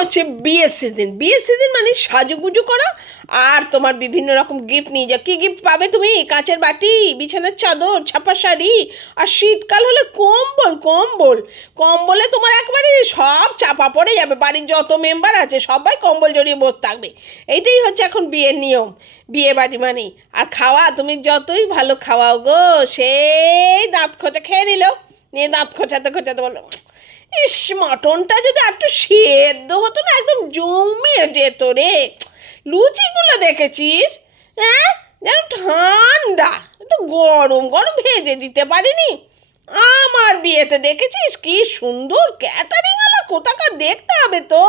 হচ্ছে বিয়ের সিজন মানে সাজুগুজু করা আর তোমার বিভিন্ন রকম গিফট নিয়ে যাও। কী গিফট পাবে তুমি? কাঁচের বাটি, বিছানার চাদর, ছাপা শাড়ি, আর শীতকাল হলে কম্বলে তোমার একবারে সব চাপা পড়ে যাবে। বাড়ির যত মেম্বার আছে সবাই কম্বল জড়িয়ে বসে থাকবে। এইটাই হচ্ছে এখন বিয়ের নিয়ম। বিয়ে বাড়ি মানে আর খাওয়া, তুমি যতই ভালো খাওয়াও গো, সেই দাঁত খোঁচা খেয়ে নিয়ে দাঁত খোঁচাতে বলো, ইস মটনটা যদি একটু সেদ্ধ হতো না, একদম জমে যেত রে। লুচিগুলো দেখেছিস? হ্যাঁ, যেন ঠান্ডা, একটু গরম গরম ভেজে দিতে পারিনি। আমার বিয়েতে দেখেছিস কি সুন্দর ক্যাটারিং আলা, কোথাকার দেখতে হবে তো,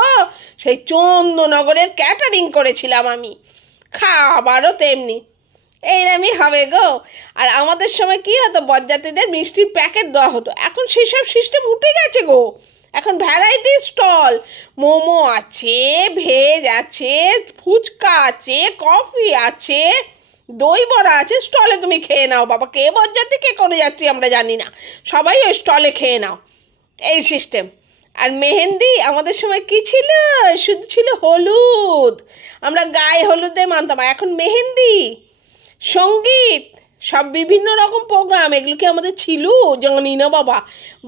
সেই চন্দননগরের ক্যাটারিং করেছিলাম আমি। খাবারও তেমনি এইরকমই হবে গো। আর আমাদের সময় কী হতো, বরযাত্রীদের মিষ্টির প্যাকেট দেওয়া হতো। এখন সেই সব সিস্টেম উঠে গেছে গো। এখন ভ্যারাইটি স্টল, মোমো আছে, ভেজ আছে, ফুচকা আছে, কফি আছে, দই বড়া আছে। স্টলে তুমি খেয়ে নাও বাবা, কে বরযাত্রী কে কোনো যাত্রী আমরা জানি না, সবাই ওই স্টলে খেয়ে নাও, এই সিস্টেম। আর মেহেন্দি আমাদের সময় কি ছিল, শুধু ছিল হলুদ, আমরা গায়ে হলুদে মানতাম। আর এখন মেহেন্দি, সঙ্গীত, সব বিভিন্ন রকম প্রোগ্রাম, এগুলো কি আমাদের ছিল? জানি না বাবা।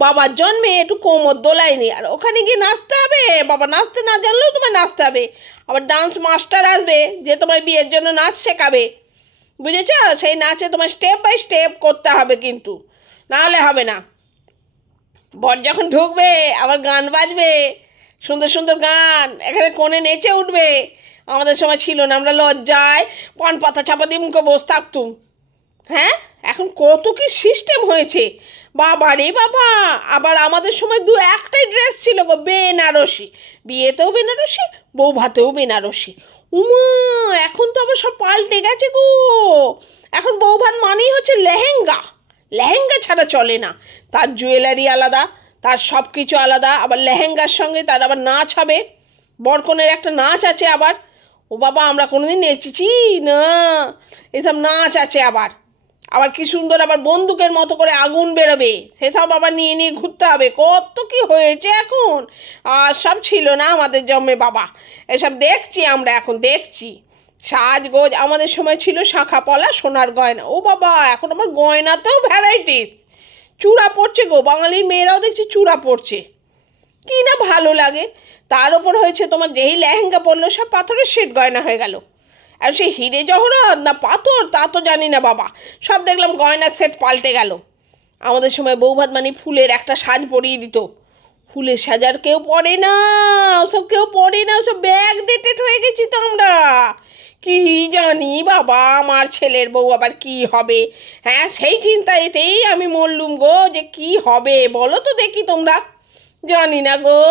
বাবার জন্মে একটু কোমর দোলাইনি, আর ওখানে গিয়ে নাচতে হবে। বাবা নাচতে না জানলেও তোমায় নাচতে হবে। আবার ডান্স মাস্টার আসবে যে তোমায় বিয়ের জন্য নাচ শেখাবে, বুঝেছ? সেই নাচে তোমার স্টেপ বাই স্টেপ করতে হবে, কিন্তু না হলে হবে না। বর যখন ঢুকবে আবার গান বাজবে, সুন্দর সুন্দর গান, এখানে কোণে নেচে উঠবে। আমাদের সময় ছিল না, আমরা লজ্জায় পান পাতা চাপা দিয়ে মুখে বসে থাকতুম। হ্যাঁ, এখন কত কি সিস্টেম হয়েছে বাবা রে বাবা। আবার আমাদের সময় একটাই ড্রেস ছিল গো, বেনারসি। বিয়েতেও বেনারসি, বউ ভাতেও বেনারসি। উমা, এখন তো আবার সব পাল্টে গেছে গো। এখন বউ ভাত মানেই হচ্ছে লেহেঙ্গা, লেহেঙ্গা ছাড়া চলে না। তার জুয়েলারি আলাদা, তার সব কিছু আলাদা। আবার লেহেঙ্গার সঙ্গে তার আবার নাচ হবে, বরকনের একটা নাচ আছে আবার। ও বাবা, আমরা কোনোদিন নেচেছি না, এসব নাচ আছে আবার। আবার কি সুন্দর, আবার বন্দুকের মতো করে আগুন বেরোবে, সেসব আবার নিয়ে নিয়ে ঘুরতে হবে। কত কি হয়েছে এখন, আর সব ছিল না আমাদের জন্মে বাবা। এসব দেখছি আমরা, এখন দেখছি সাজগোজ। আমাদের সময় ছিল শাঁখা পলা, সোনার গয়না। ও বাবা, এখন আমার গয়নাতেও ভ্যারাইটিস। চূড়া পড়ছে গো, বাঙালির মেয়েরাও দেখছি চূড়া পড়ছে, কি না ভালো লাগে। তার ওপর হয়েছে তোমার, যেই লেহেঙ্গা পরলো সব পাথরের সেট গয়না হয়ে গেল। আর সেই হিরে জহরত না পাথর তা তো জানি না বাবা, সব দেখলাম গয়নার সেট পাল্টে গেল। আমাদের সময় বৌভাত মানে ফুলের একটা সাজ পরিয়ে দিত। ফুলের সাজার কেউ পরে না, ওসব কেউ পরে না, ওসব ব্যাক ডেটেড হয়ে গেছি তো আমরা। কি জানি বাবা, আমার ছেলের বউ আবার কি হবে। হ্যাঁ, সেই চিন্তাতেই আমি মরলুম গো, যে কি হবে বলো তো দেখি তোমরা। জানি না গো।